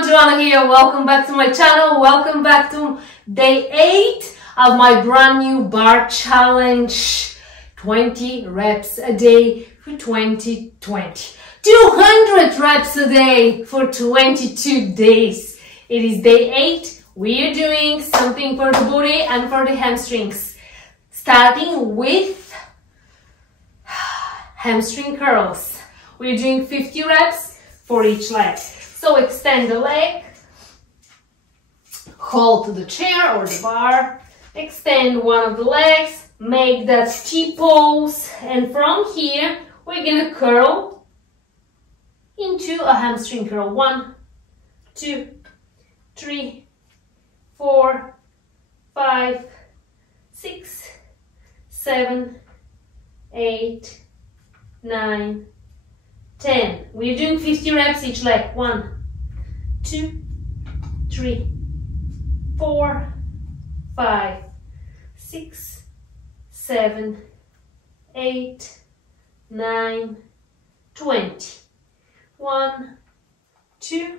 everyone, Joana here. Welcome back to my channel. Welcome back to day 8 of my brand new bar challenge. 20 reps a day for 2020. 200 reps a day for 22 days. It is day 8. We are doing something for the body and for the hamstrings. Starting with hamstring curls. We're doing 50 reps for each leg. So extend the leg, hold to the chair or the bar, extend one of the legs, make that T-pose, and from here we're gonna curl into a hamstring curl. 1, 2, 3, 4, 5, 6, 7, 8, 9, 10. We're doing 50 reps each leg. 1, 2, 3, 4, 5, 6, 7, 8, 9, 20. 1, 2,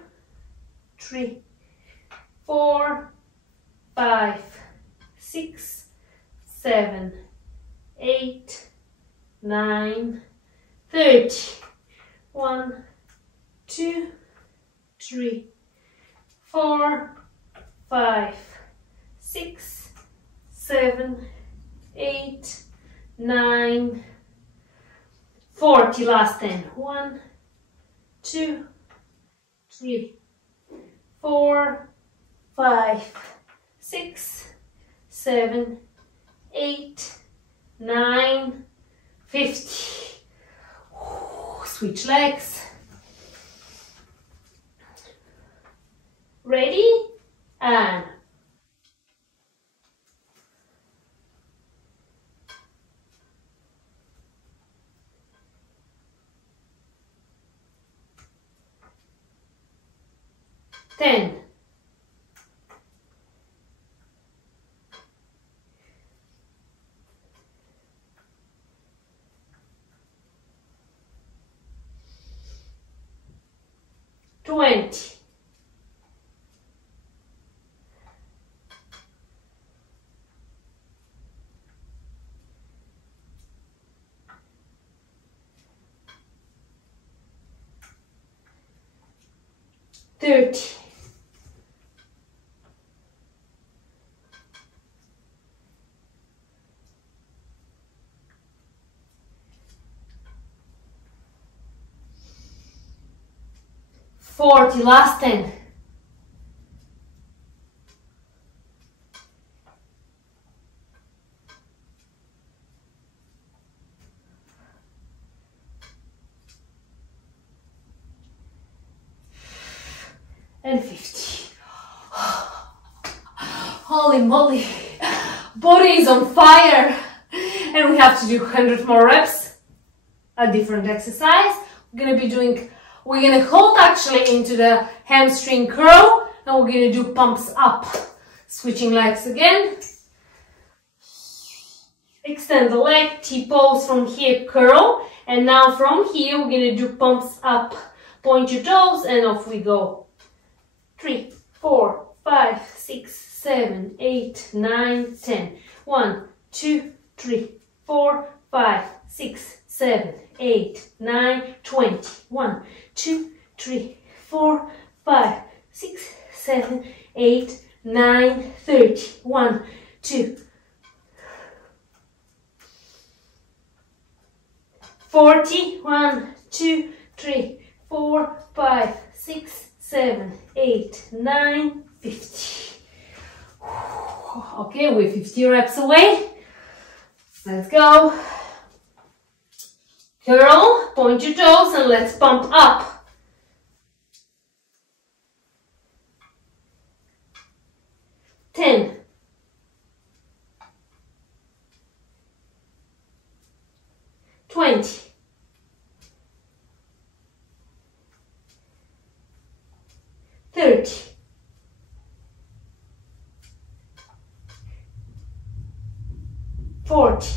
3, 4, 5, 6, 7, 8, 9, 30. 1, 2, 3, 4, 5, 6, 7, 8, 9, 40. Last 10. 1, 2, 3, 4, 5, 6, 7, 8, 9, 50. Switch legs. Ready? And 10. 20. 30. 40. Last 10. 50. Holy moly, body is on fire, and we have to do 100 more reps. A different exercise. We're gonna hold actually into the hamstring curl, and we're gonna do pumps up. Switching legs again. Extend the leg, T-pose from here, curl, and now from here we're gonna do pumps up. Point your toes and off we go. 3, 4, 5, 6, 7, 8, 9, 10. 1, 2, 3, 4, 5, 6, 7, 8, 9, 20. 1, 2, 3, 4, 5, 6, 7, 8, 9, 30. 1, 2, 40. 1, 2, 3, 4, 5, 6, 7, 8, 9, 50. Okay, we're 50 reps away. Let's go. Curl, point your toes, and let's pump up. 10. 20. 30. 40.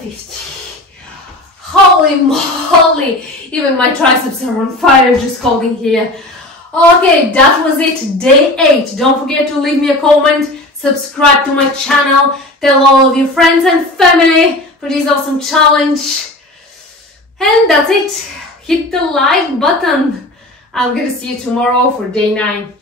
50. Holy moly! Even my triceps are on fire just holding here. Okay, that was it, day 8. Don't forget to leave me a comment, subscribe to my channel, tell all of your friends and family for this awesome challenge. And that's it. Hit the like button. I'm gonna see you tomorrow for day 9.